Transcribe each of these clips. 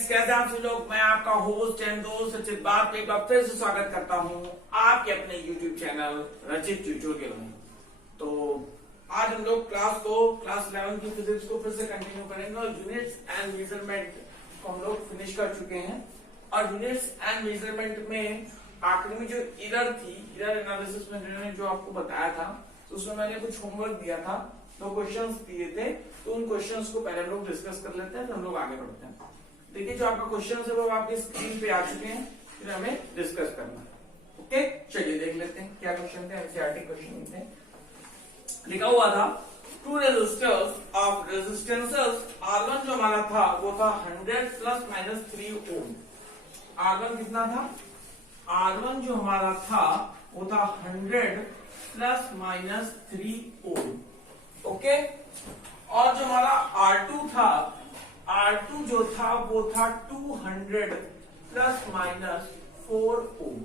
Friends, कैसे आप सभी लोग। मैं आपका होस्ट एंड दोस्त रचित बात एक बार फिर से स्वागत करता हूं आपके अपने यूट्यूब चैनल रचित ट्यूटोरियल में। तो आज हम लोग क्लास 11 की फिजिक्स को फिर से कंटिन्यू करेंगे और यूनिट्स एंड मेजरमेंट को हम लोग फिनिश कर चुके हैं। और यूनिट्स एंड मेजरमेंट में आखिरी में जो एरर थी, एरर एनालिसिस में मैंने जो आपको बताया था, तो उसमें मैंने कुछ होमवर्क दिया था, 2 क्वेश्चंस दिए थे। तो उन क्वेश्चंस को पहले हम लोग डिस्कस कर लेते हैं, फिर हम लोग आगे बढ़ते हैं। देखिए, जो आपका क्वेश्चन है वो आपकी स्क्रीन पे आ चुके हैं, फिर हमें डिस्कस करना है। ओके, चलिए देख लेते हैं क्या क्वेश्चन थे। एनसीईआरटी क्वेश्चन थे। लिखा हुआ था 2 रेजिस्टर्स ऑफ रेजिस्टेंसेस R1 जो हमारा था वो था 100 ± 3 ओम। R1 कितना था? R1 जो हमारा था वो था 100 ± 3 ओम। ओके, और जो हमारा R2 था, R2 जो था वो था 200 ± 4 ओम।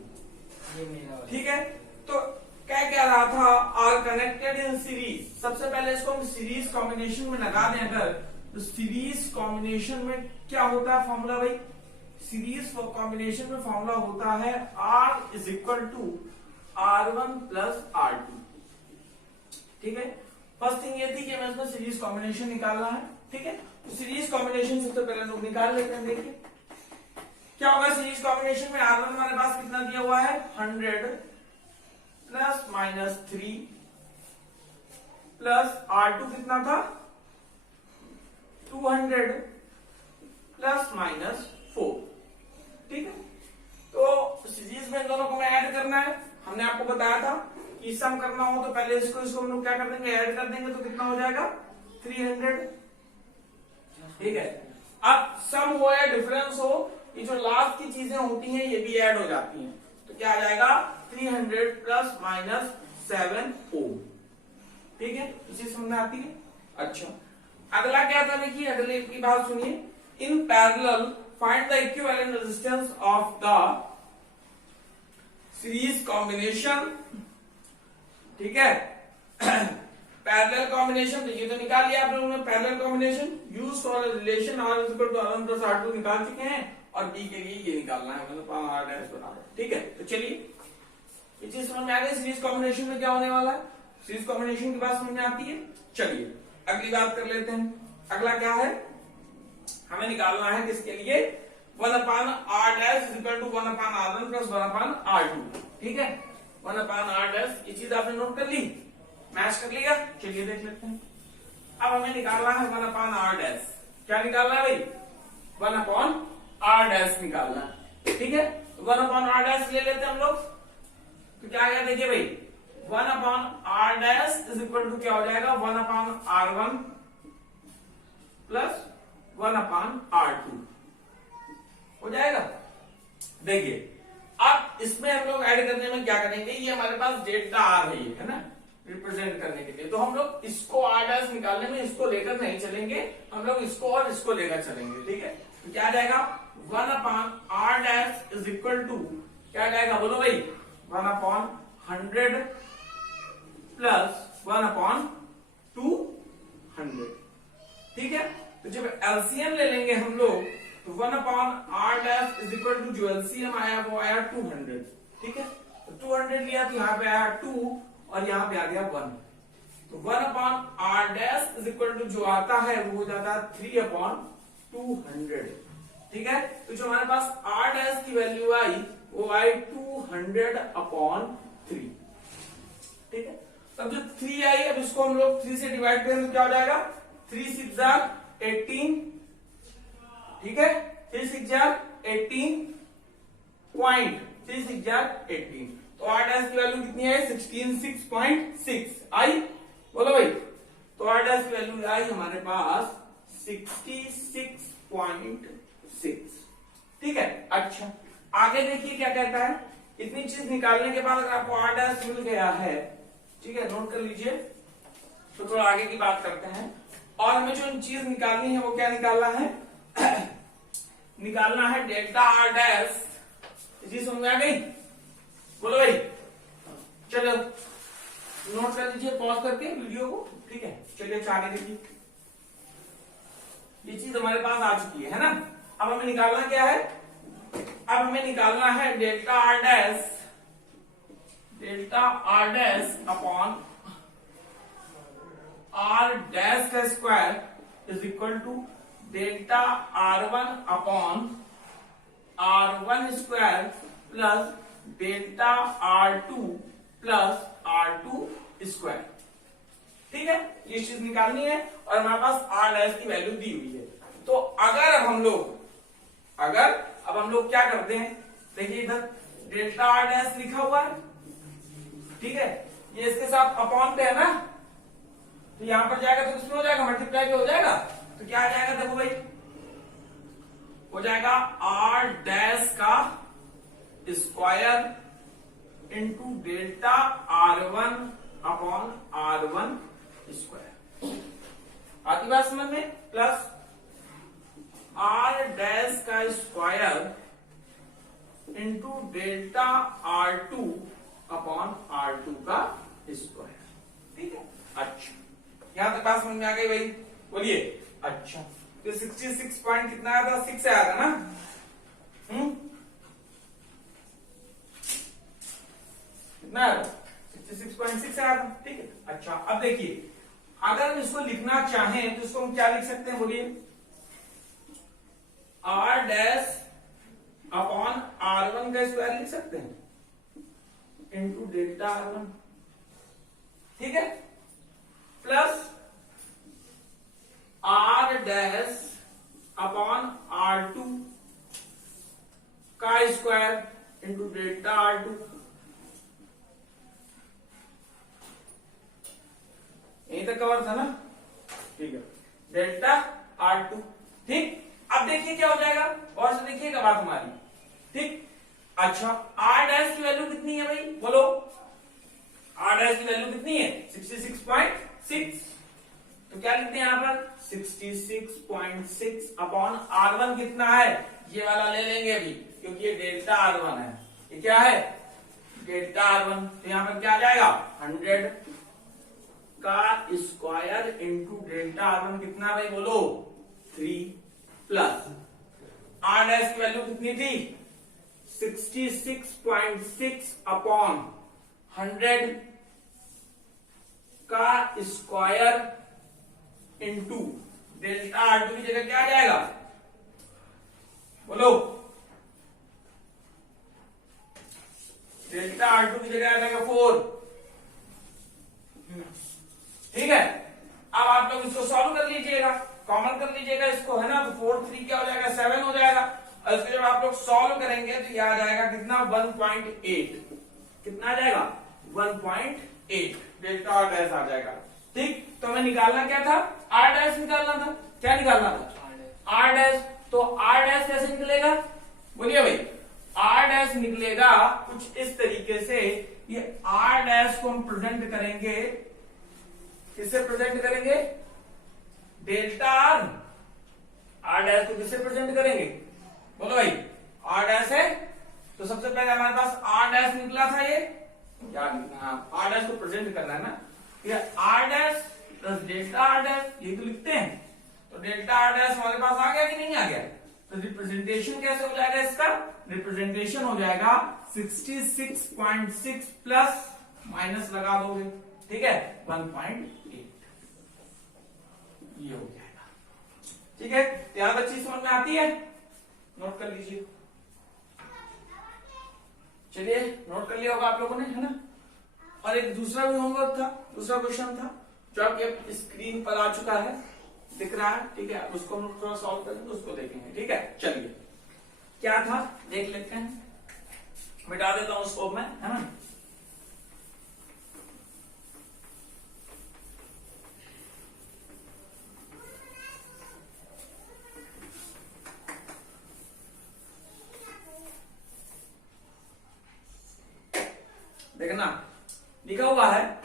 ठीक है, तो क्या कह रहा था? Are connected in series. सबसे पहले इसको हम सीरीज कॉम्बिनेशन में लगा दें अगर, तो सीरीज कॉम्बिनेशन में क्या होता है फॉर्मूला भाई? सीरीज कॉम्बिनेशन में फॉर्मूला होता है R is equal to R1 + R2। ठीक है, फर्स्ट थिंग ये थी कि हमें इसमें सीरीज कॉम्बिनेशन निकालना है। ठीक है, तो सीरीज कॉम्बिनेशन सबसे पहले लोग निकाल लेते हैं। देखिए क्या होगा सीरीज कॉम्बिनेशन में। R1 हमारे पास कितना दिया हुआ है? 100 ± 3 प्लस R2 कितना था? 200 ± 4। ठीक है, तो सीरीज में इन दोनों को हमें ऐड करना है। हमने आपको बताया था कि सम करना हो तो पहले इसको हम लोग क्या कर देंगे? ऐड कर देंगे, तो कितना हो जाएगा? 300। ठीक है, अब सम हो या डिफरेंस हो, ये जो लास्ट की चीजें होती हैं ये भी ऐड हो जाती हैं। तो क्या आ जाएगा? 300 ± 7 ओम। ठीक है, इसी समझ में आती है। अच्छा, अगला क्या था? देखिए अगले की बात सुनिए। In parallel find the equivalent resistance of the series combination. ठीक है, पैरेलल कॉम्बिनेशन, तो ये तो निकाल लिया आप लोगों ने। Parallel combination use for relation R = R1 + R2 निकाल चुके हैं, और B के लिए ये निकालना है, मतलब R'। ठीक है, तो चलिए ये चीज समझ में आ गई। सीरीज कॉम्बिनेशन में क्या होने वाला है? सीरीज कॉम्बिनेशन की बात समझ में आती है। चलिए अगली बात कर लेते हैं। अगला क्या है? हमें निकालना है किसके लिए? 1/R' = 1/R1 + 1/R2। ठीक है, 1/R', ये चीज आपने नोट कर ली, मैच कर लिया। चलिए देख लेते हैं। अब हमें निकालना है 1/R'। क्या निकालना है भाई? 1/R' निकालना है। ठीक है, 1/R' ले लेते हैं हम लोग। तो क्या आएगा? देखिए भाई, 1/R' इज इक्वल टू क्या हो जाएगा? 1/R1 + 1/R2 हो जाएगा। देखिए अब इसमें हम लोग ऐड करने में क्या करेंगे? ये हमारे पास डेल्टा R है, ये है ना, रिप्रेजेंट करने के लिए। तो हम लोग इसको R' निकालने में इसको लेकर नहीं चलेंगे, हम लोग इसको और इसको लेकर चलेंगे। ठीक है, तो क्या आ जाएगा? 1/R' इज इक्वल टू क्या आ जाएगा? बोलो भाई, 1/100 + 1/200। ठीक है, तो जब एलसीएम ले लेंगे हम लोग, तो 1/R' इज इक्वल टू जो एलसीएम आया वो आया 200। ठीक है, तो 200 लिया तो यहाँ पे आया 2 और यहाँ पे आ गया 1। तो 1/R' इज इक्वल टू जो आता है वो हो जाता है 3/200। ठीक है, तो जो हमारे पास R' की वैल्यू आई वो आई 200/3। ठीक है, तब जो 3 आई, अब इसको हम लोग 3 से डिवाइड करें तो क्या हो जाएगा? 3 × 6 = 18। ठीक है, 3 × 6 = 18 पॉइंट, 3 × 6 = 18। तो R' की वैल्यू कितनी है? 66.6 आई। बोलो भाई, तो R' की वैल्यू आई हमारे पास 66.6। ठीक है, अच्छा आगे देखिए क्या कहता है। इतनी चीज निकालने के बाद अगर आपको R' मिल गया है, ठीक है, नोट कर लीजिए, तो थोड़ा आगे की बात करते हैं। और हमें जो चीज निकालनी है वो क्या निकालना है? निकालना है डेल्टा R'। इसी समझ में आ गई? बोलो भाई, चलो नोट कर लीजिए पॉज करके वीडियो को। ठीक है, चलिए आगे देखिए। ये चीज हमारे पास आ चुकी है ना। अब हमें निकालना क्या है, अब हमें निकालना है delta R dash upon R dash का square is equal to delta R1 upon R1 square plus delta R2 plus R2 square. ठीक है, ये चीज निकालनी है और हमारे पास R डैश की वैल्यू दी हुई है। तो अगर अब हम लोग क्या करते हैं, देखिए इधर डेल्टा R डैश लिखा हुआ है, ठीक है, ये इसके साथ अपॉन पे है ना, तो यहां पर जाएगा तो किसमें हो जाएगा, मल्टीप्लाई पे हो जाएगा। तो क्या आ जाएगा, देखो भाई, हो जाएगा R डैश का square into delta R1 upon R1 square. आती बात समझ में, प्लस R डैश का square into delta R2 upon R2 का स्क्वायर। ठीक है, अच्छा, यहां तक बात समझ में आ गई भाई, बोलिए। अच्छा, तो 66 पॉइंट कितना आया था, 6 आया था ना। कितना आया था, 66.6 आया था। ठीक है, अच्छा, अब देखिए, अगर हम इसको लिखना चाहें तो इसको हम क्या लिख सकते हैं, बोलिए, R डैश अपॉन R1 का स्क्वायर लिख सकते हैं इंटू डेल्टा R1। ठीक है, plus R dash upon R2 का स्क्वायर इंटू डेल्टा R2। यहीं तक कवर था ना, ठीक है, डेल्टा R2। ठीक, अब देखिए क्या हो जाएगा, और से देखिएगा बात हमारी। ठीक, अच्छा, R डैश की वैल्यू कितनी है भाई, बोलो, R डैश की वैल्यू कितनी है, 66.6। तो क्या लिखते हैं यहां पर, 66.6 अपॉन R1 कितना है, ये वाला ले लेंगे अभी, क्योंकि ये डेल्टा R1 है। ये क्या है, डेल्टा R1। तो यहां पर क्या आ जाएगा, 100 का स्क्वायर इंटू डेल्टा R1 कितना भाई, बोलो, 3 प्लस R डैश की वैल्यू कितनी थी, 66.6 अपॉन 100 का स्क्वायर इंटू डेल्टा R2 की जगह क्या आ जाएगा, बोलो, डेल्टा R2 की जगह आ जाएगा 4। ठीक है, अब आप लोग इसको सॉल्व कर लीजिएगा, कॉमन कर लीजिएगा इसको, है ना, तो 4 3 क्या हो जाएगा, 7 हो जाएगा। और इसको जब आप लोग सॉल्व करेंगे तो यह आ जाएगा कितना, 1.8। कितना आ जाएगा, 1.8 डेल्टा R डैश आ जाएगा। ठीक, तो हमें निकालना क्या था, R डैश निकालना था। क्या निकालना था, R डैश। तो R डैश कैसे निकलेगा, बोलिए भाई, R डैश निकलेगा कुछ इस तरीके से। ये R डैश को हम प्रेजेंट करेंगे, किससे प्रेजेंट करेंगे, डेल्टा R डैश को किससे प्रेजेंट करेंगे, बोलो भाई, R डैश है, तो सबसे पहले हमारे पास R डैश निकला था, ये क्या लिखना, R डैश को प्रेजेंट करना है ना, ये R dash plus delta R dash, ये तो लिखते हैं। तो डेल्टा R डैश हमारे पास आ गया कि नहीं आ गया, तो रिप्रेजेंटेशन कैसे हो जाएगा इसका, रिप्रेजेंटेशन हो जाएगा 66.6 प्लस माइनस लगा दोगे, ठीक है, 1.8, ये हो जाएगा। ठीक है, यहाँ तक चीज समझ में आती है, नोट कर लीजिए। चलिए, नोट कर लिया होगा आप लोगों ने, है ना। और एक दूसरा भी होमवर्क था, दूसरा क्वेश्चन था जो आपके स्क्रीन पर आ चुका है, दिख रहा है, ठीक है, उसको हम थोड़ा सॉल्व करेंगे, उसको देखेंगे। ठीक है, चलिए, क्या था देख लेते हैं, मिटा देता हूं स्कोप में, है ना। देखना लिखा हुआ है,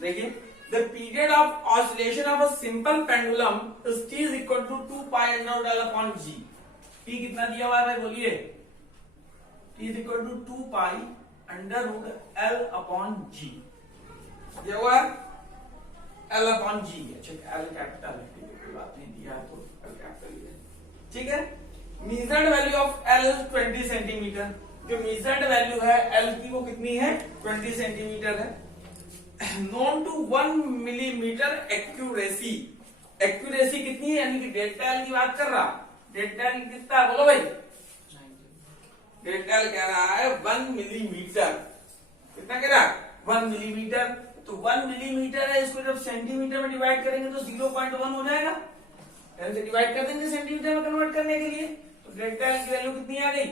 देखिए, the period of oscillation of a simple pendulum is t is equal to 2 pi under root l upon g। t कितना दिया हुआ है भाई, बोलिए, t is equal to 2 pi under root l upon g दिया हुआ है, l अपॉन g। अच्छा, l कैपिटल है, कोई बात नहीं, दिया है तो l कैपिटल ही है। ठीक है, measured value of L 20 centimetre. जो मीजर्ड वैल्यू है एल की वो कितनी है? 20 सेंटीमीटर है। Known to 1 millimetre accuracy. Accuracy कितनी है? यानी कि डेल्टा एल की बात कर रहा। डेल्टा एल कितना बोलो भाई? डेल्टा एल कह रहा है 1 मिलीमीटर। कितना कह रहा है? 1 मिलीमीटर। तो 1 मिलीमीटर है, इसको जब सेंटीमीटर में डिवाइड करेंगे तो 0.1 हो जाएगा। से डिवाइड कर देंगे सेंटीमीटर में कन्वर्ट करने के लिए, तो डेल्टा एल की वैल्यू कितनी आ गई?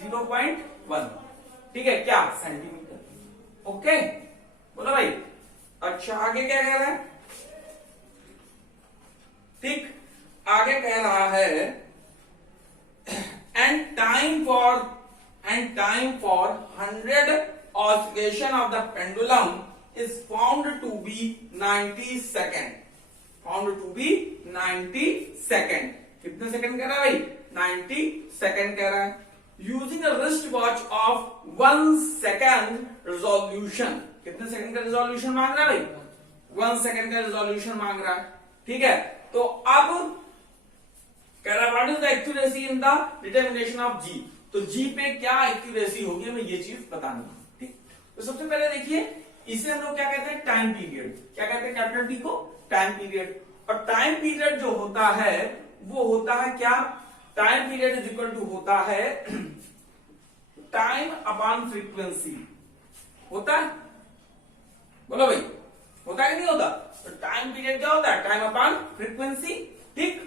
0.1। ठीक है क्या? सेंटीमीटर। ओके बोलो भाई। अच्छा आगे क्या कह रहा है? ठीक, आगे कह रहा है and time for 100 oscillation of the pendulum is found to be 90 second. Found to be 90 second. कितने सेकेंड कह रहा है भाई? 90 सेकेंड कह रहा है। Using a wrist watch of 1 second resolution. कितने सेकेंड का रिजोल्यूशन मांग रहा है भाई? 1 सेकेंड का रिजोल्यूशन मांग रहा है। ठीक है, तो अब कह रहा है what is the accuracy in the determination of G. तो जी पे क्या एक्यूरेसी होगी, हमें ये चीज बतानी है। ठीक, तो सबसे पहले देखिए इसे हम लोग क्या कहते हैं? Time period. क्या कहते हैं कैपिटल टी को? Time period. और टाइम पीरियड जो होता है वो होता है क्या? Time period is equal to होता है टाइम अपॉन फ्रीक्वेंसी। होता है? बोलो भाई, होता है कि नहीं होता? तो टाइम पीरियड क्या होता है? Time upon frequency. ठीक,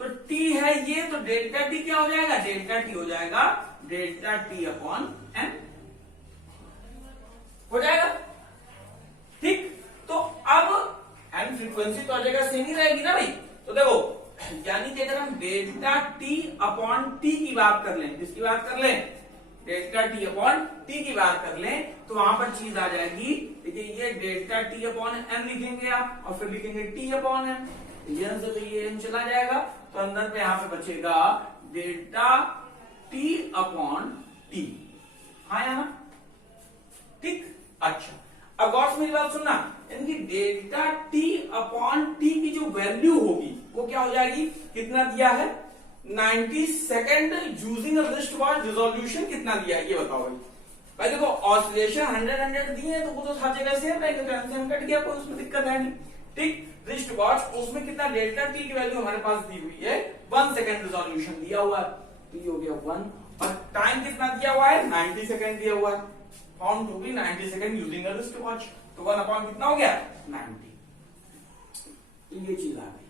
तो टी है ये, तो डेल्टा टी क्या हो जाएगा? डेल्टा टी हो जाएगा डेल्टा टी अपॉन एन हो जाएगा। ठीक, तो अब एन फ्रीक्वेंसी तो आ जाएगा, सेम ही रहेगी ना भाई। तो देखो यानी कि अगर हम डेल्टा टी अपॉन टी की बात कर लें, किसकी बात कर लें? डेल्टा टी अपॉन टी की बात कर लें, तो वहां पर चीज आ जाएगी। देखिए ये डेल्टा टी अपॉन एन लिखेंगे आप, और फिर लिखेंगे टी अपॉन एन। एन से तो ये एन चला जाएगा, तो अंदर पे यहां पे बचेगा डेल्टा टी अपॉन टी। हाँ यहाँ ठीक। अच्छा अब गौर से मेरी बात सुनना, यानी डेल्टा टी अपॉन टी की जो वैल्यू होगी वो क्या हो जाएगी? कितना दिया है? 90 second using wrist watch resolution कितना दिया है ये बताओ भाई। भाई देखो ऑसिलेशन 100 दिए हैं तो वो तो हर जगह सेम रहेंगे, तो एलसीएम कट गया, कोई उसमें दिक्कत है नहीं। ठीक, रिस्ट वॉच उसमें कितना डेल्टा टी की वैल्यू हमारे पास दी हुई है? 1 सेकेंड रिजोल्यूशन दिया हुआ है, तो ये हो गया 1। और टाइम कितना दिया हुआ है? 90 सेकेंड दिया हुआ है। Found to be 90 second using a wrist watch, तो 1 अपॉन कितना हो गया? 90। ये चीज आ गई।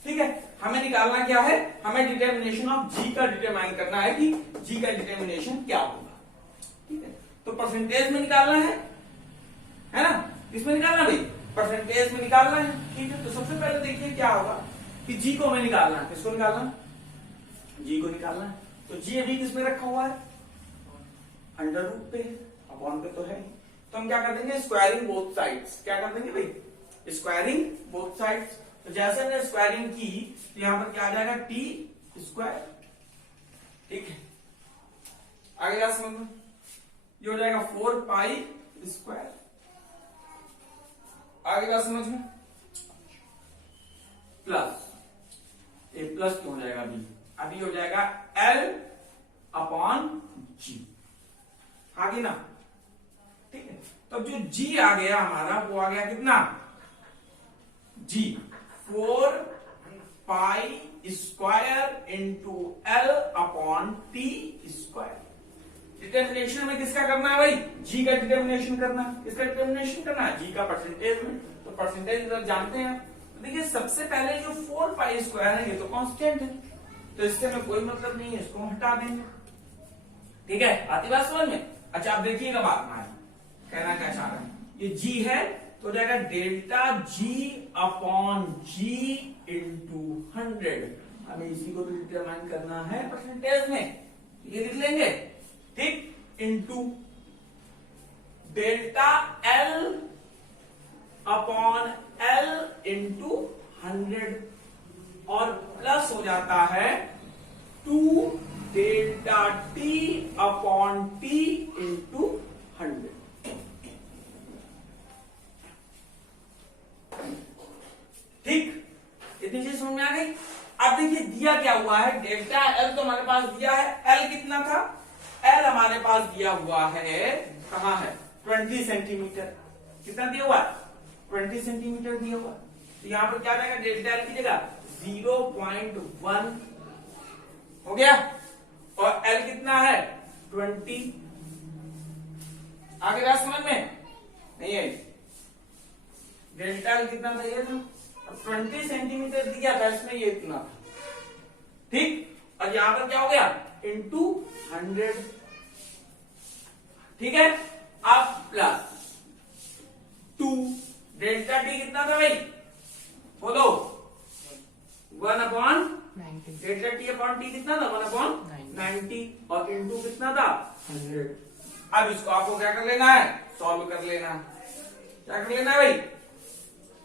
ठीक है, हमें निकालना क्या है? हमें डिटर्मिनेशन ऑफ जी का डिटरमाइन करना है कि जी का डिटर्मिनेशन क्या होगा। ठीक है, तो परसेंटेज में निकालना है ना? किसमें निकालना भाई? परसेंटेज में निकालना है। ठीक है, तो सबसे पहले देखिए क्या होगा कि जी को हमें निकालना है। किसको निकालना? जी को निकालना है। तो जी अभी किसमें रखा हुआ है? अंडर रूट पे, अपॉन पे तो है। तो हम क्या कर देंगे? Squaring both sides. क्या कर देंगे भाई? Squaring both sides. तो जैसे हमने स्क्वायरिंग की तो यहां पर क्या आ जाएगा? T square. ठीक है, आगे क्या समझ में? ये हो जाएगा 4 पाई स्क्वायर। आगे क्या समझ में? प्लस ए प्लस तो हो जाएगा बी, अभी हो जाएगा एल अपॉन जी। आगे ना? ठीक है, तो जो जी आ गया हमारा वो आ गया कितना? जी 4 pi square into L upon T square. Determination में किसका करना है भाई? जी का डिटर्मिनेशन करना है। किसका डिटर्मिनेशन करना है? जी का परसेंटेज में। तो परसेंटेज इधर जानते हैं। तो देखिए सबसे पहले जो 4 पाई स्क्वायर है ये तो कांस्टेंट है, तो इससे हमें कोई मतलब नहीं है, इसको हम हटा देंगे। ठीक है, आती बात समझ में? अच्छा आप देखिएगा बात हमारी, कहना क्या चाह रहे हैं? ये जी है तो जाएगा डेल्टा जी अपॉन जी इंटू 100। हमें इसी को भी डिटरमाइन करना है परसेंटेज में, ये लिख लेंगे। ठीक, into delta L upon L into 100 और प्लस हो जाता है 2 delta T upon T into 100। ठीक, इतनी चीज समझ में आ गई? अब देखिए दिया क्या हुआ है, डेल्टा एल तो हमारे पास दिया है, एल कितना था, एल हमारे पास दिया हुआ है, कहां है, 20 सेंटीमीटर। कितना दिया हुआ है, 20 सेंटीमीटर दिया हुआ है। तो यहां पर क्या रहेगा, डेल्टा एल की जगह 0.1 हो गया, और एल कितना है 20। आगे बात समझ में नहीं है, डेल्टा एल कितना था, ये था 20 सेंटीमीटर दिया था, इसमें ये इतना था, ठीक। और यहां पर क्या हो गया, इंटू 100, ठीक है। अब प्लस 2, डेल्टा टी कितना था भाई, बोलो 1/90, डेल्टा टी अपॉन टी कितना था 1/90, और इंटू कितना था 100। अब इसको आपको क्या कर लेना है, सॉल्व कर लेना है। क्या कर लेना है भाई,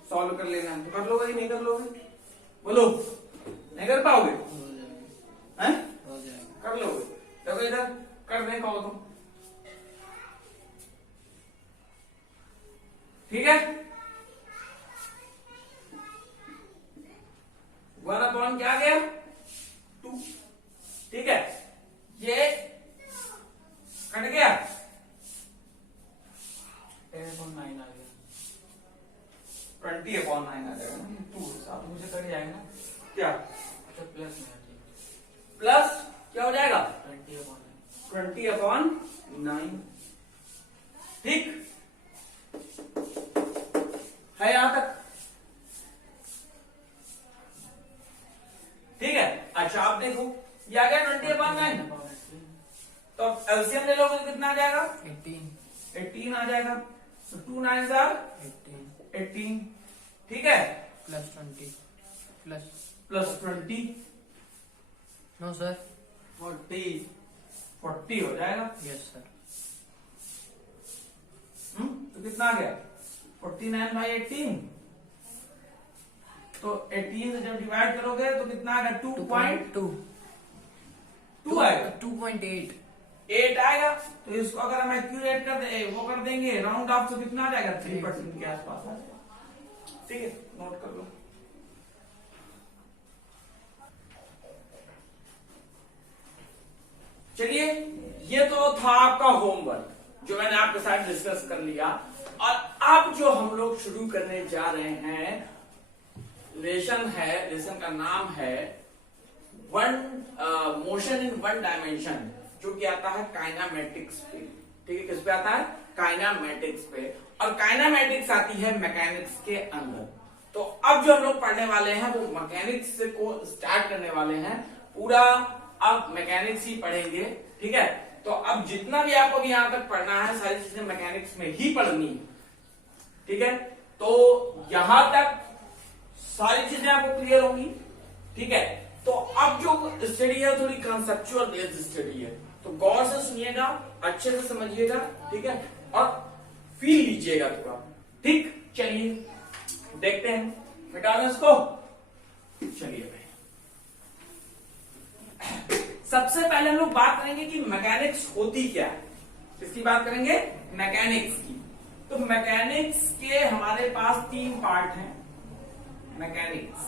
सॉल्व कर लेना है। तो कर लोगे नहीं कर लोगे, बोलो नहीं कर पाओगे, हैं कर लोगे। देखो इधर करने का हो तुम, ठीक है। 1/, क्या गया 2, ठीक है। ये कट गया, 10/9 आ गया, 20/9 आ जाएगा ना, 2 साथ मुझे कट जाएगा ना, क्या अच्छा प्लस में, प्लस क्या हो जाएगा 20/9, ठीक है यहां तक, ठीक है। अच्छा आप देखो ये आ गया 20/9, तो एलसीएम ले लोगे तो कितना आ जाएगा 18 आ जाएगा, तो 2 9 18, ठीक है, प्लस 20 प्लस 20, नो सर 40 हो जाएगा, यस सर। तो कितना आ गया 49/18, तो 18 से जब डिवाइड करोगे तो कितना आ गया 2.2 आएगा, 2.8 आएगा। तो इसको अगर हम एक्यूरेट कर दे, वो कर देंगे राउंड ऑफ, तो कितना आ जाएगा 3% के आसपास आ जाएगा, ठीक है, नोट कर लो। चलिए ये तो था आपका होमवर्क जो मैंने आपके साथ डिस्कस कर लिया, और अब जो हम लोग शुरू करने जा रहे हैं लेसन है, लेसन का नाम है मोशन इन 1 डायमेंशन, जो कि आता है काइनामेटिक्स पे, ठीक है। किस पे आता है, काइनामेटिक्स पे, और काइनामेटिक्स आती है मैकेनिक्स के अंदर। तो अब जो हम लोग पढ़ने वाले हैं वो मैकेनिक्स को स्टार्ट करने वाले हैं, पूरा अब मैकेनिक्स ही पढ़ेंगे, ठीक है। तो अब जितना भी आपको यहां तक पढ़ना है सारी चीजें मैकेनिक्स में ही पढ़नी है, ठीक है। तो यहां तक सारी चीजें आपको क्लियर होंगी, ठीक है। तो अब जो स्टडी है थोड़ी कंसेप्चुअल बेस्ड स्टडी है, तो गौर से सुनिएगा, अच्छे से समझिएगा, ठीक है, और फील लीजिएगा थोड़ा, ठीक। चलिए देखते हैं, मिटा दें इसको, चलिए भाई। सबसे पहले हम लोग बात करेंगे कि मैकेनिक्स होती क्या है, किसकी बात करेंगे, मैकेनिक्स की। तो मैकेनिक्स के हमारे पास 3 पार्ट हैं मैकेनिक्स।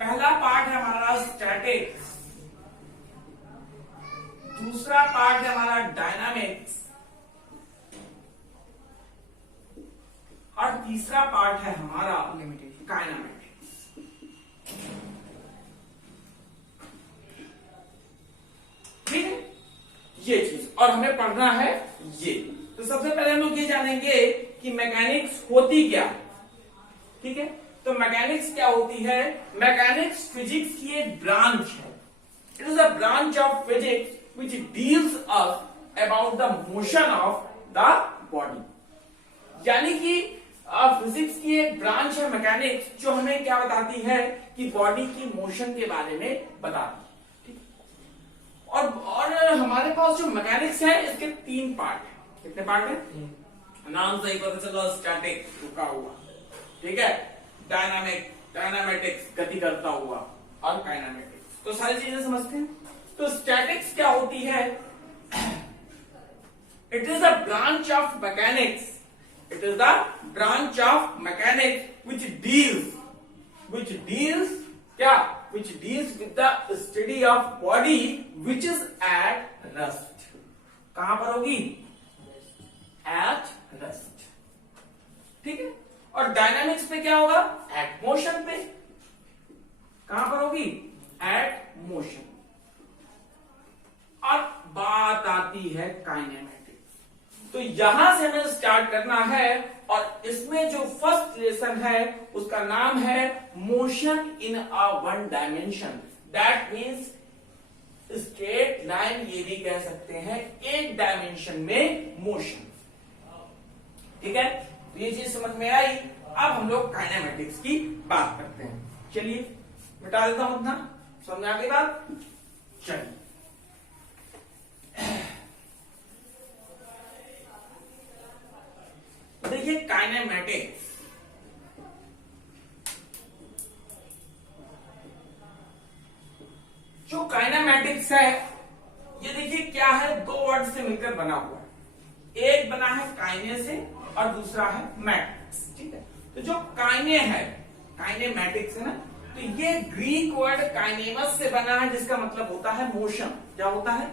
पहला पार्ट है हमारा स्टैटिक्स, दूसरा पार्ट है हमारा डायनामिक्स, और तीसरा पार्ट है हमारा काइनामेटिक्स। ठीक है, ये चीज, और हमें पढ़ना है ये। तो सबसे पहले हम लोग ये जानेंगे कि मैकेनिक्स होती क्या, ठीक है। तो मैकेनिक्स क्या होती है, मैकेनिक्स फिजिक्स की एक ब्रांच है। It is a branch of physics which deals us about the motion of the body। यानी कि फिजिक्स की एक ब्रांच है मैकेनिक्स, जो हमें क्या बताती है कि बॉडी की मोशन के बारे में बताती है, ठीक। और हमारे पास जो मैकेनिक्स है इसके 3 पार्ट है। कितने पार्ट है, नाम से ही पता चला, स्टैटिक रुका हुआ, ठीक है, डायनामेटिक्स गति करता हुआ, और काइनामेटिक्स। तो सारी चीजें समझते हैं। तो स्टैटिक्स क्या होती है, it is a branch of mechanics, it is the branch of mechanics which deals क्या, which deals with the study of body which is at rest. कहां पर होगी? At rest. ठीक है। और डायनामिक्स पे क्या होगा? एट मोशन पे। कहां पर होगी? At motion. और बात आती है काइनेमेटिक्स। तो यहां से हमें स्टार्ट करना है और इसमें जो फर्स्ट लेसन है उसका नाम है motion in a one dimension. That means straight line, ये भी कह सकते हैं एक डायमेंशन में मोशन। ठीक है, तो ये चीज समझ में आई। अब हम लोग काइनेमेटिक्स की बात करते हैं। चलिए मिटा देता हूं इतना, समझ आ गई बात। चलिए देखिए काइनेमेटिक्स, जो काइनेमेटिक्स है ये देखिए क्या है, दो वर्ड से मिलकर बना हुआ है। एक बना है काइने से और दूसरा है मैटिक्स। ठीक है, तो जो काइने है, काइनेमेटिक्स है ना, तो ये ग्रीक वर्ड काइनेमस से बना है जिसका मतलब होता है मोशन। क्या होता है?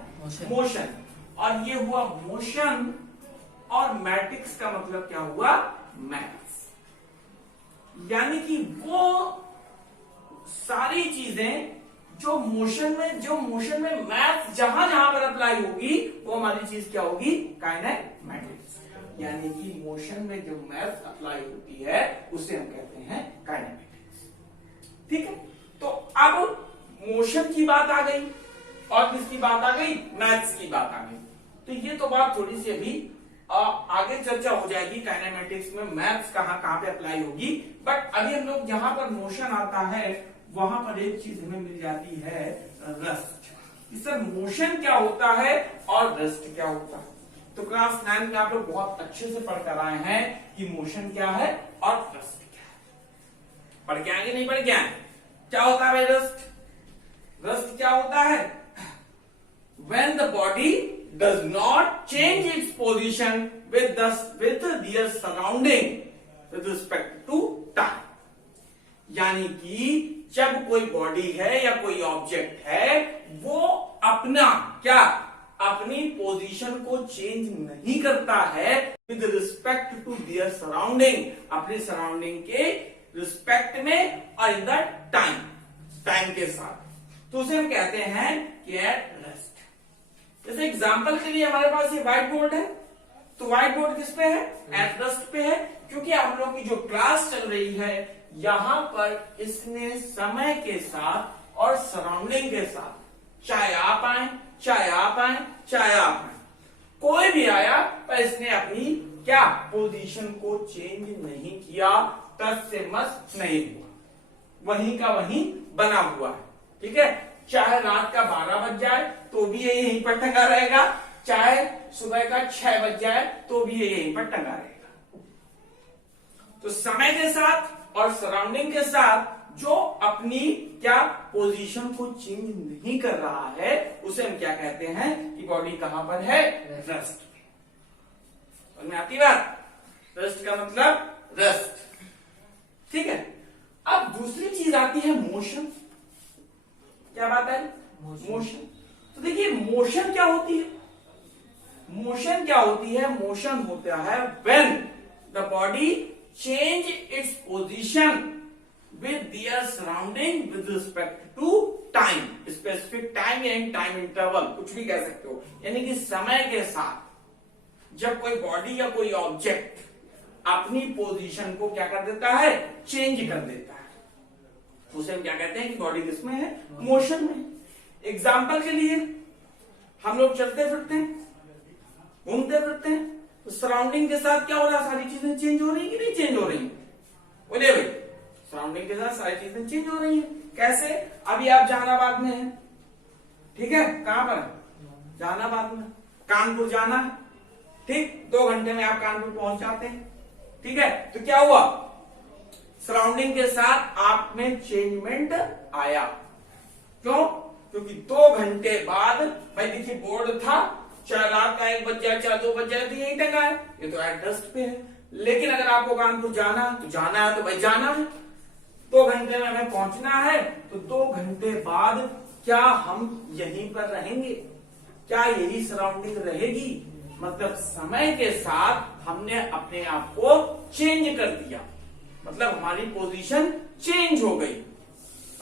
मोशन। और ये हुआ मोशन और मैटिक्स का मतलब क्या हुआ? मैथ्स। यानी कि वो सारी चीजें जो मोशन में मैथ्स जहां जहां पर अप्लाई होगी वो हमारी चीज क्या होगी? काइनेमेटिक्स। यानी कि मोशन में जो मैथ्स अप्लाई होती है उसे हम कहते हैं काइनेमेटिक्स। ठीक है, तो अब मोशन की बात आ गई और किसकी बात आ गई? मैथ्स की बात आ गई। तो ये तो बात थोड़ी सी अभी आगे चर्चा हो जाएगी काइनेमेटिक्स में मैथ्स कहां कहां पे अप्लाई होगी। बट अभी हम लोग जहां पर मोशन आता है वहां पर एक चीज हमें मिल जाती है, रेस्ट। सर मोशन क्या होता है और रेस्ट क्या होता है? तो क्लास 9 में आप लोग बहुत अच्छे से पढ़ कर आए हैं कि मोशन क्या है और रेस्ट क्या है। पढ़ के आएंगे? नहीं पढ़ के आए? क्या होता है भाई रेस्ट? रेस्ट क्या होता है? When the body does not change its position with their surrounding with respect to time. यानी कि जब कोई बॉडी है या कोई ऑब्जेक्ट है वो अपनी पोजीशन को चेंज नहीं करता है with respect to their surrounding, अपनी सराउंडिंग के रिस्पेक्ट में और इन द टाइम के साथ, तो उसे हम कहते हैं कि एट रेस्ट। जैसे एग्जांपल के लिए हमारे पास ये व्हाइट बोर्ड है, तो व्हाइट बोर्ड किस पे है? एट रेस्ट पे है, क्योंकि आप लोगों की जो क्लास चल रही है यहां पर इसने समय के साथ और सराउंडिंग के साथ, चाहे आप आए चाहे आप आए चाहे आप आए, कोई भी आया पर इसने अपनी क्या पोजीशन को चेंज नहीं किया, टस से मस नहीं हुआ, वहीं का वहीं बना हुआ है। ठीक है, चाहे रात का 12 बज जाए तो भी ये यहीं पर टंगा रहेगा, चाहे सुबह का 6 बज जाए तो भी ये यहीं पर टंगा रहेगा। तो समय के साथ और सराउंडिंग के साथ जो अपनी क्या पोजीशन को चेंज नहीं कर रहा है उसे हम क्या कहते हैं कि बॉडी कहां पर है? रेस्ट। समझ में आती बात? रेस्ट का मतलब रेस्ट। ठीक है, अब दूसरी चीज आती है मोशन। क्या बात है? मोशन। तो देखिए मोशन क्या होती है? मोशन क्या होती है? मोशन होता है when the body change its position with their surrounding with respect to time, specific time या टाइम इंटरवल, कुछ भी कह सकते हो। यानी कि समय के साथ जब कोई बॉडी या कोई ऑब्जेक्ट अपनी पोजीशन को क्या कर देता है? चेंज कर देता है, उसे हम क्या कहते हैं कि बॉडी किसमें है? मोशन में। एग्जाम्पल के लिए हम लोग चलते फिरते हैं, घूमते फिरते हैं, तो सराउंडिंग के साथ क्या हो रहा है? सारी चीजें चेंज हो रही है कि नहीं चेंज हो रही है? बोलिए भाई, सराउंडिंग के साथ सारी चीजें चेंज हो रही है। कैसे? अभी आप जहानाबाद में हैं, ठीक है, कहां पर है? जहानाबाद में। कानपुर जाना है, ठीक, 2 घंटे में आप कानपुर पहुंच जाते हैं। ठीक है, तो क्या हुआ? सराउंडिंग के साथ आप में चेंजमेंट आया। क्यों? क्योंकि 2 घंटे बाद भाई देखिए बोर्ड था, चाहे रात का 1 बज जाए चाहे 2 बज जाए तो यही टंगा है, ये तो एडजस्ट पे है। लेकिन अगर आपको कानपुर जाना है तो जाना है, तो भाई जाना है, 2 घंटे में हमें पहुंचना है, तो 2 घंटे बाद क्या हम यहीं पर रहेंगे, क्या यही सराउंडिंग रहेगी? मतलब समय के साथ हमने अपने आप को चेंज कर दिया, मतलब हमारी पोजीशन चेंज हो गई।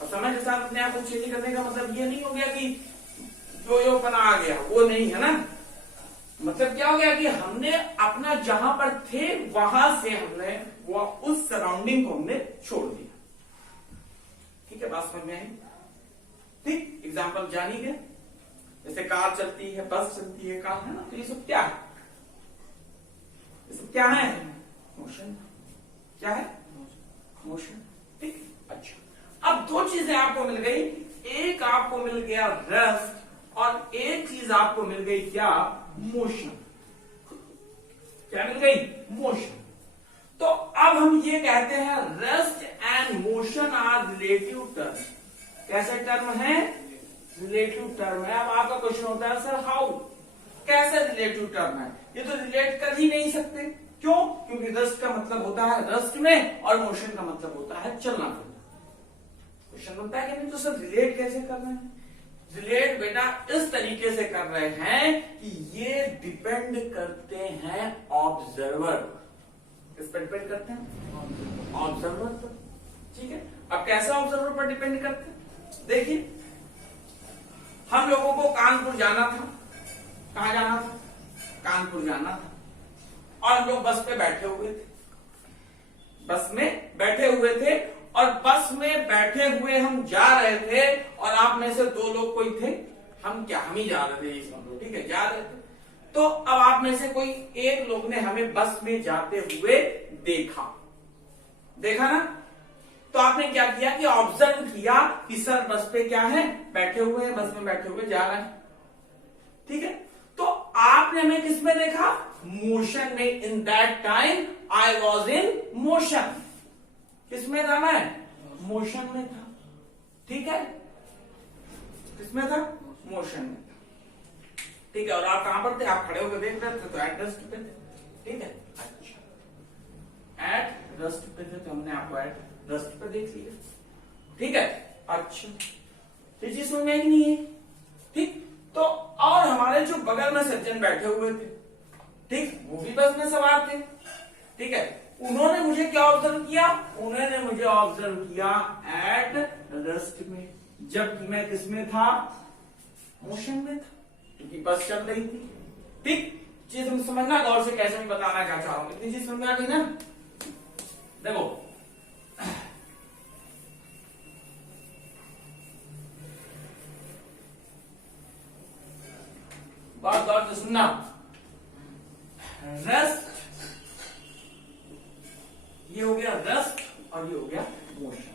और समय के साथ अपने आप को चेंज करने का मतलब ये नहीं हो गया कि जो पना आ गया, वो नहीं है ना। मतलब क्या हो गया कि हमने अपना जहां पर थे वहां से हमने वो उस सराउंडिंग को हमने छोड़ दिया। ठीक है, बात समझ में आई? ठीक, एग्जाम्पल जानी गए। जैसे कार चलती है, बस चलती है, कार है ना, तो ये सब क्या है? ये सब क्या है? मोशन। क्या है? मोशन। ठीक, अच्छा। अब 2 चीजें आपको मिल गई, एक आपको मिल गया रेस्ट और एक चीज आपको मिल गई क्या? मोशन। क्या मिल गई? मोशन। तो अब हम ये कहते हैं rest and motion are relative term. कैसे टर्म है? रिलेटिव टर्म है। अब आपका क्वेश्चन होता है सर हाउ, कैसे रिलेटिव टर्म है? ये तो रिलेट कर ही नहीं सकते। क्यों? क्योंकि रेस्ट का मतलब होता है रेस्ट में और मोशन का मतलब होता है चलना फिरना। क्वेश्चन बनता है कि नहीं, तो सर रिलेट कैसे कर रहे हैं? रिलेट बेटा इस तरीके से कर रहे हैं कि ये डिपेंड करते हैं ऑब्जर्वर। किस पर डिपेंड करते हैं? ऑब्जर्वर पर। ठीक है, अब कैसे ऑब्जर्वर पर डिपेंड करते हैं? देखिए, हम लोगों को कानपुर जाना था। कहां जाना था? कानपुर जाना था, और हम लोग बस पे बैठे हुए थे। बस में बैठे हुए थे और बस में बैठे हुए हम जा रहे थे, और आप में से 2 लोग कोई थे, हम ही जा रहे थे, ये समझ लो। ठीक है, जा रहे थे। तो अब आप में से कोई एक लोग ने हमें बस में जाते हुए देखा ना, तो आपने क्या किया कि ऑब्जर्व किया कि सर बस पे क्या है? बैठे हुए हैं, बस में बैठे हुए जा रहे हैं। ठीक है, तो आपने हमें किस में देखा? मोशन में। In that time I was in motion. किसमें था मैं? मोशन में था। ठीक है, किसमें था? मोशन में था। ठीक है, और आप कहां पर थे? आप खड़े होकर देख रहे थे, तो एट रेस्ट पे थे। ठीक है, अच्छा, एट रेस्ट पे थे, तो हमने आपको एट रेस्ट पे देख लिया। ठीक है, अच्छा, ये चीज समझ में आई नहीं है? ठीक, तो और हमारे जो बगल में सज्जन बैठे हुए थे, ठीक, वो भी बस में सवार थे। ठीक है, उन्होंने मुझे क्या ऑब्जर्व किया? उन्होंने मुझे ऑब्जर्व किया एट रेस्ट में, जबकि मैं किसमें था? मोशन में था, क्योंकि बस चल रही थी। ठीक, चीज हम समझना गौर से, कैसे मैं बताना क्या चाह रहा हूं। इतनी चीज समझ आ गई ना? देखो, बात गौर से सुनना। रेस्ट, ये हो गया रेस्ट और ये हो गया motion.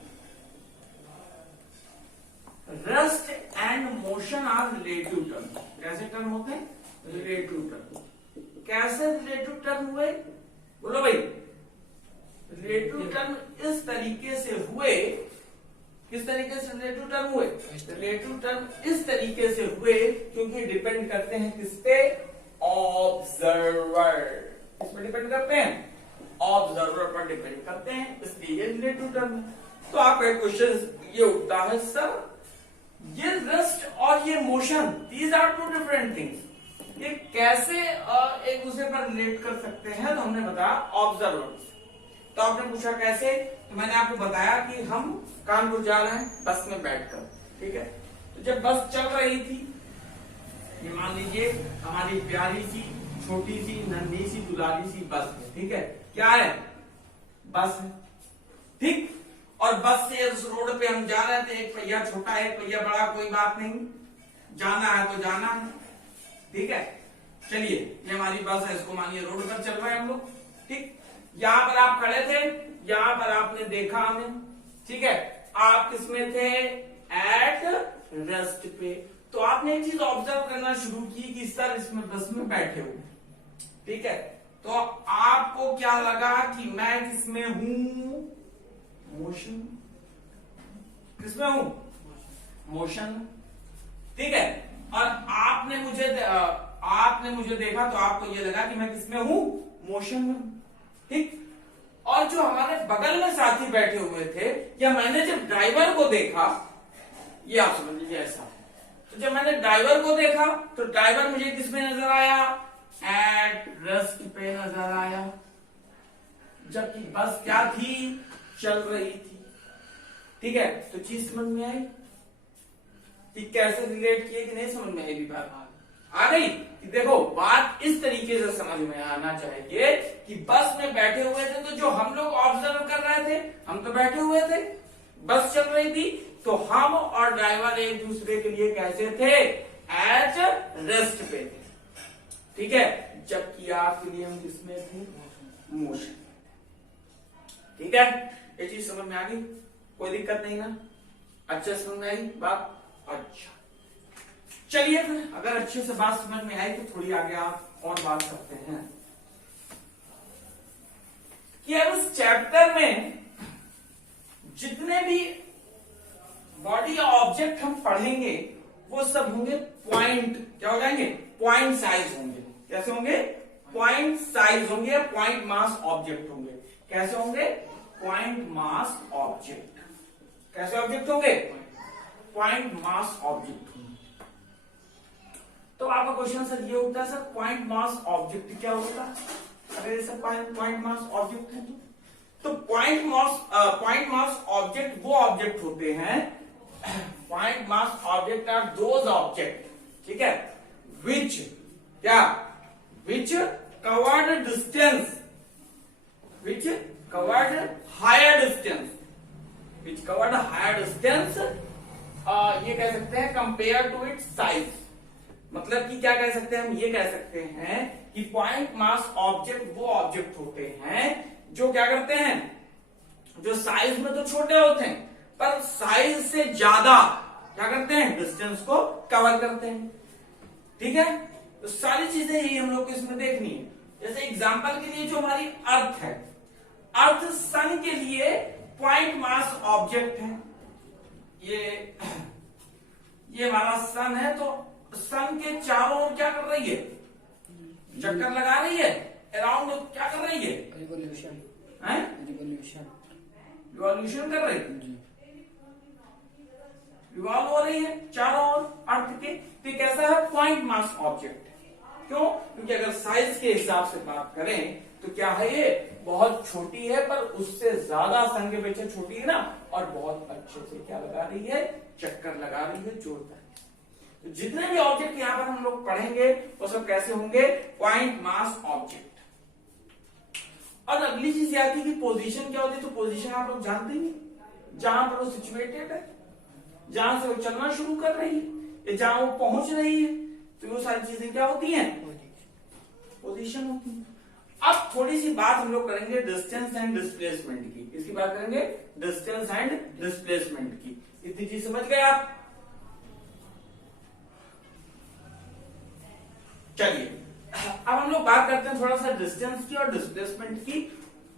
Rest and motion are relative term. कैसे टर्म होते हैं? Relative term. कैसे रिलेटिव टर्म हुए? बोलो भाई। रिलेटिव टर्म इस तरीके से हुए। किस तरीके से रिलेटिव टर्म हुए? रिलेटिव टर्म इस तरीके से हुए क्योंकि डिपेंड करते हैं किस पे? ऑब्जर्वर। किस पे डिपेंड करते हैं? ऑब्जर्वर पर डिपेंड करते हैं, इसलिए ये रिलेटिव टर्म है। तो आपका एक क्वेश्चन ये उठता है सर, ये रेस्ट और ये motion, these are 2 different things, ये कैसे एक दूसरे पर रिलेट कर सकते हैं? तो हमने बताया ऑब्जर्वर। तो आपने पूछा कैसे, तो मैंने आपको बताया कि हम कानपुर जा रहे हैं बस में बैठकर। ठीक है, तो जब बस चल रही थी, ये मान लीजिए हमारी प्यारी सी छोटी सी नन्ही सी दुलारी सी बस है। ठीक है, क्या है? बस है। ठीक, और बस से उस रोड पे हम जा रहे थे, एक पहिया छोटा है, एक पहिया बड़ा, कोई बात नहीं, जाना है तो जाना है। ठीक है, चलिए, ये हमारी बस है, इसको मानिए रोड पर चल रहे हैं हम लोग। ठीक, यहां पर आप खड़े थे, यहां पर आपने देखा हमें। ठीक है, आप किसमें थे? एट रेस्ट पे। तो आपने एक चीज ऑब्जर्व करना शुरू की कि सर इसमें बस में बैठे हुए। ठीक है, तो आपको क्या लगा कि मैं किसमें हूं? मोशन। किसमें हूं? मोशन। ठीक है, और आपने मुझे देखा तो आपको ये लगा कि मैं किसमें हूं? मोशन में। ठीक, और जो हमारे बगल में साथी बैठे हुए थे, या मैंने जब ड्राइवर को देखा, ये आप समझ लीजिए ऐसा, तो जब मैंने ड्राइवर को देखा तो ड्राइवर मुझे किस में नजर आया, एट रेस्ट पे नजर आया, जबकि बस क्या थी, चल रही थी। ठीक है, तो चीज समझ में आई कि कैसे रिलेट किए कि नहीं समझ में आई, भी बात आ गई कि देखो बात इस तरीके से समझ में आना चाहिए कि बस में बैठे हुए थे तो जो हम लोग ऑब्जर्व कर रहे थे, हम तो बैठे हुए थे, बस चल रही थी, तो हम और ड्राइवर एक दूसरे के लिए कैसे थे, एज रेस्ट पे थे। ठीक है, जबकि आपके लिए हम किसमें थे, मोशन। ठीक है, ये चीज समझ में आ गई, कोई दिक्कत नहीं ना, अच्छा समझ में आई बात। अच्छा चलिए फिर, अगर अच्छे से बात समझ में आई तो थोड़ी आगे आप और बात करते हैं कि अब इस चैप्टर में जितने भी बॉडी या ऑब्जेक्ट हम पढ़ेंगे वो सब होंगे पॉइंट, क्या हो जाएंगे, पॉइंट साइज होंगे। कैसे होंगे, पॉइंट साइज होंगे, पॉइंट मास ऑब्जेक्ट होंगे। कैसे होंगे, पॉइंट मास ऑब्जेक्ट। कैसे ऑब्जेक्ट होंगे, पॉइंट मास ऑब्जेक्ट होंगे। तो आपका क्वेश्चन सर ये होता है, सर पॉइंट मास ऑब्जेक्ट क्या होता है, अगर ये सब पॉइंट मास ऑब्जेक्ट है तो पॉइंट मास ऑब्जेक्ट वो ऑब्जेक्ट होते हैं, point mass object are those object, ठीक है, विच क्या, which covered distance, which covered higher distance, which covered higher distance, ये कह सकते हैं कंपेयर टू इट्स साइज। मतलब कि क्या कह सकते हैं हम, ये कह सकते हैं कि पॉइंट मास ऑब्जेक्ट वो ऑब्जेक्ट होते हैं जो क्या करते हैं, जो साइज में तो छोटे होते हैं पर साइज से ज्यादा क्या करते हैं, डिस्टेंस को कवर करते हैं। ठीक है, तो सारी चीजें यही हम लोग को इसमें देखनी है। जैसे एग्जांपल के लिए जो हमारी अर्थ है, अर्थ सन के लिए पॉइंट मास ऑब्जेक्ट है। ये हमारा सन है, तो सन के चारों ओर क्या कर रही है, चक्कर लगा रही है, अराउंड क्या कर रही है, रिवॉल्यूशन, रिवॉल्यूशन कर रही है, रिवॉल्व हो रही है चारों ओर अर्थ के। तो कैसा है, पॉइंट मास ऑब्जेक्ट। क्यों, क्योंकि अगर साइज के हिसाब से बात करें तो क्या है, ये बहुत छोटी है पर उससे ज्यादा सन के पीछे छोटी है ना, और बहुत अच्छे से क्या लगा रही है, चक्कर लगा रही है, जोरदार। तो जितने भी ऑब्जेक्ट यहां पर हम लोग पढ़ेंगे वो सब कैसे होंगे, पॉइंट मास ऑब्जेक्ट। और अगली चीज आती है कि पोजीशन क्या होती है, तो पोजीशन आप लोग जानते ही, जहां पर वो सिचुएटेड है, जहां से वो चलना शुरू कर रही है, जहां वो पहुंच रही है, तो वो सारी चीजें क्या होती हैं, पोजीशन होती है। अब थोड़ी सी बात हम लोग करेंगे डिस्टेंस एंड डिस्प्लेसमेंट की, इसकी बात करेंगे डिस्टेंस एंड डिस्प्लेसमेंट की। इतनी चीज समझ गए आप। चलिए अब हम लोग बात करते हैं थोड़ा सा डिस्टेंस की और डिस्प्लेसमेंट की।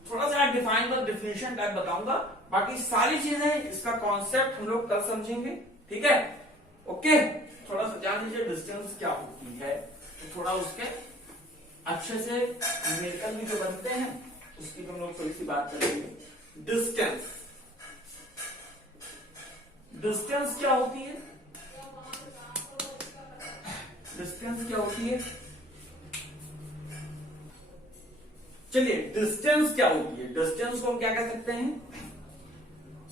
थोड़ा सा डिफाइन और डिफिनेशन टाइप बताऊंगा, बाकी सारी चीजें इसका कॉन्सेप्ट हम लोग कल समझेंगे। ठीक है, ओके, थोड़ा सा जान लीजिए डिस्टेंस क्या होती है, तो थोड़ा उसके अच्छे से न्यूमेरिकल भी जो बनते हैं उसकी हम लोग थोड़ी सी बात करेंगे। डिस्टेंस, डिस्टेंस क्या होती है, डिस्टेंस क्या होती है, चलिए डिस्टेंस क्या होती है, डिस्टेंस को हम क्या कह सकते हैं,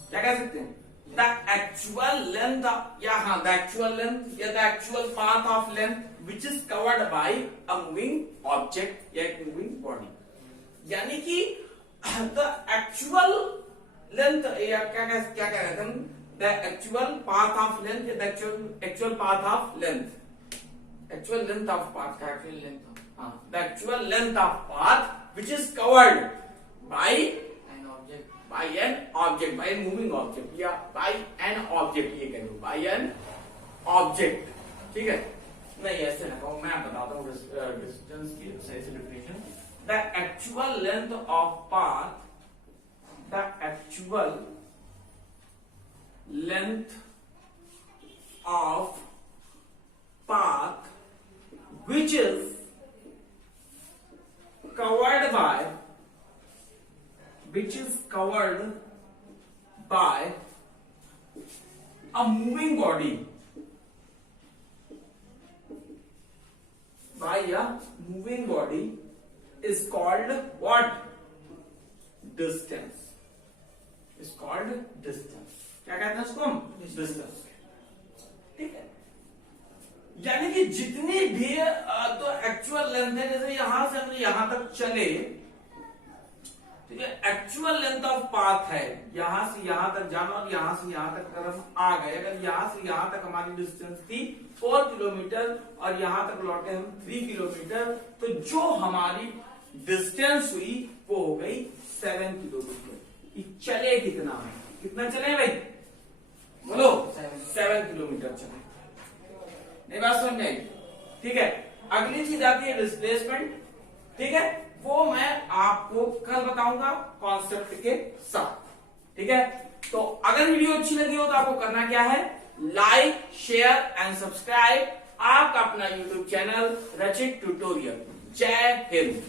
क्या कह सकते हैं, द एक्चुअल लेंथ, या हाँ द एक्चुअल लेंथ या the actual path of length which is covered by a moving object या एक मूविंग बॉडी। यानी कि द एक्चुअल लेंथ, या क्या कहते हैं, the actual path of length, the actual path of length, actual length of path का actual length, हाँ, the actual length of path which is covered by an object, by an object, by a moving object, या by an object, ये कह दो by an object। ठीक है, नहीं ऐसे ना कहूं, मैं बताता हूँ डिस्टेंस की सही से definition. The actual length of path, the actual length of path which is covered by by a moving body is called what? Distance is called distance. क्या कहते हैं उसको हम? डिस्टेंस। ठीक है, यानी कि जितनी भी तो एक्चुअल लेंथ है, जैसे यहां से हम यहां तक चले, ठीक है, एक्चुअल लेंथ ऑफ पाथ है यहां से यहां तक जाना, और यहां से यहां तक अगर हम आ गए, अगर यहां से यहां तक हमारी डिस्टेंस थी 4 किलोमीटर और यहां तक लौटे हम 3 किलोमीटर, तो जो हमारी डिस्टेंस हुई वो हो गई 7 किलोमीटर। चले कितना है? कितना चले भाई? बोलो। 7 किलोमीटर चले। नहीं बात समझ आई? ठीक है, अगली चीज आती है डिस्प्लेसमेंट। ठीक है, वो मैं आपको कल बताऊंगा कॉन्सेप्ट के साथ। ठीक है, तो अगर वीडियो अच्छी लगी हो तो आपको करना क्या है? लाइक, शेयर एंड सब्सक्राइब आपका अपना यूट्यूब चैनल रचित ट्यूटोरियल। जय हिंद।